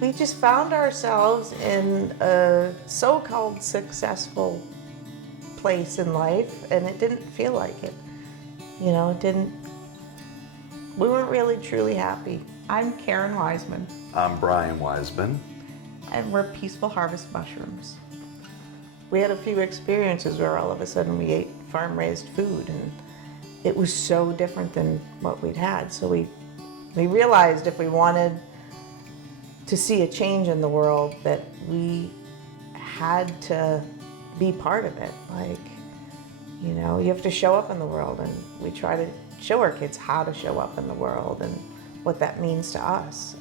We just found ourselves in a so-called successful place in life, and it didn't feel like it. You know, it didn't, we weren't really truly happy. I'm Karen Wiseman. I'm Brian Wiseman. And we're Peaceful Harvest Mushrooms. We had a few experiences where all of a sudden we ate farm-raised food, and it was so different than what we'd had. So we realized if we wanted to see a change in the world that we had to be part of it. Like, you know, you have to show up in the world, and we try to show our kids how to show up in the world and what that means to us.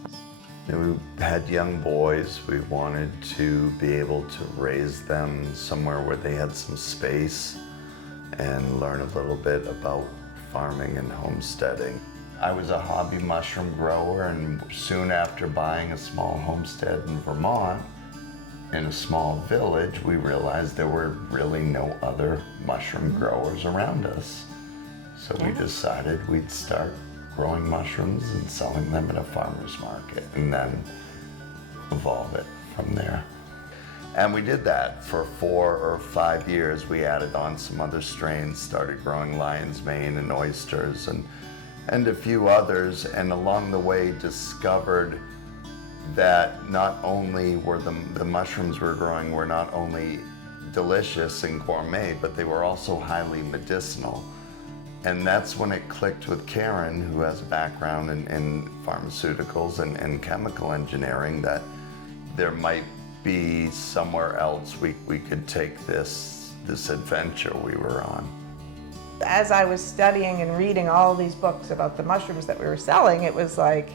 We had young boys. We wanted to be able to raise them somewhere where they had some space and learn a little bit about farming and homesteading. I was a hobby mushroom grower, and soon after buying a small homestead in Vermont, in a small village, we realized there were really no other mushroom growers around us. So we decided we'd start growing mushrooms and selling them at a farmer's market, and then evolve it from there. And we did that for 4 or 5 years. We added on some other strains, started growing lion's mane and oysters and a few others, and along the way discovered that not only were the mushrooms we're growing were not only delicious and gourmet, but they were also highly medicinal. And that's when it clicked with Karen, who has a background in pharmaceuticals and chemical engineering, that there might be somewhere else we could take this adventure we were on. As I was studying and reading all these books about the mushrooms that we were selling, it was like,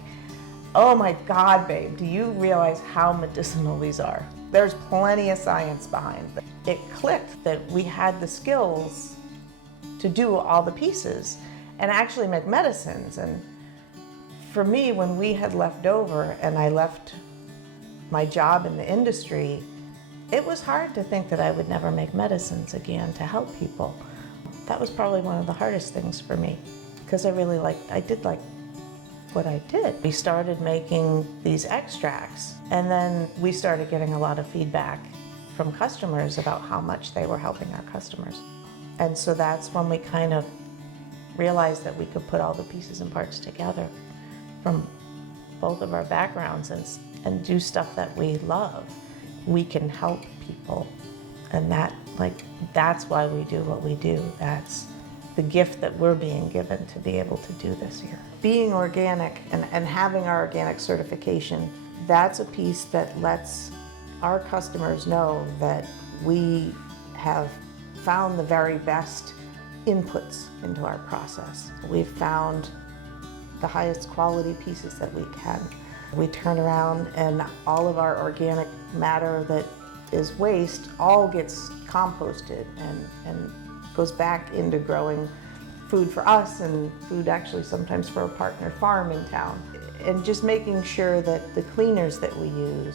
oh my God, babe, do you realize how medicinal these are? There's plenty of science behind it. It clicked that we had the skills to do all the pieces and actually make medicines. And for me, when we had left over and I left my job in the industry, it was hard to think that I would never make medicines again to help people. That was probably one of the hardest things for me, because I did like what I did. We started making these extracts, and then we started getting a lot of feedback from customers about how much they were helping our customers. And so that's when we kind of realized that we could put all the pieces and parts together from both of our backgrounds and do stuff that we love. We can help people, and that's why we do what we do. That's the gift that we're being given to be able to do this here. Being organic and having our organic certification, that's a piece that lets our customers know that we have found the very best inputs into our process. We've found the highest quality pieces that we can. We turn around and all of our organic matter that is waste all gets composted and goes back into growing food for us and food actually sometimes for a partner farm in town. And just making sure that the cleaners that we use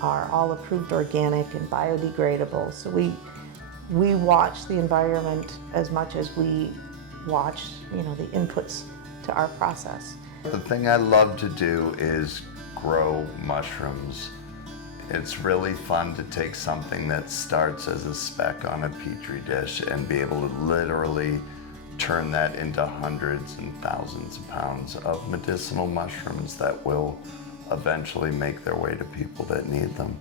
are all approved organic and biodegradable. So we watch the environment as much as we watch, you know, the inputs to our process. The thing I love to do is grow mushrooms. It's really fun to take something that starts as a speck on a petri dish and be able to literally turn that into hundreds and thousands of pounds of medicinal mushrooms that will eventually make their way to people that need them.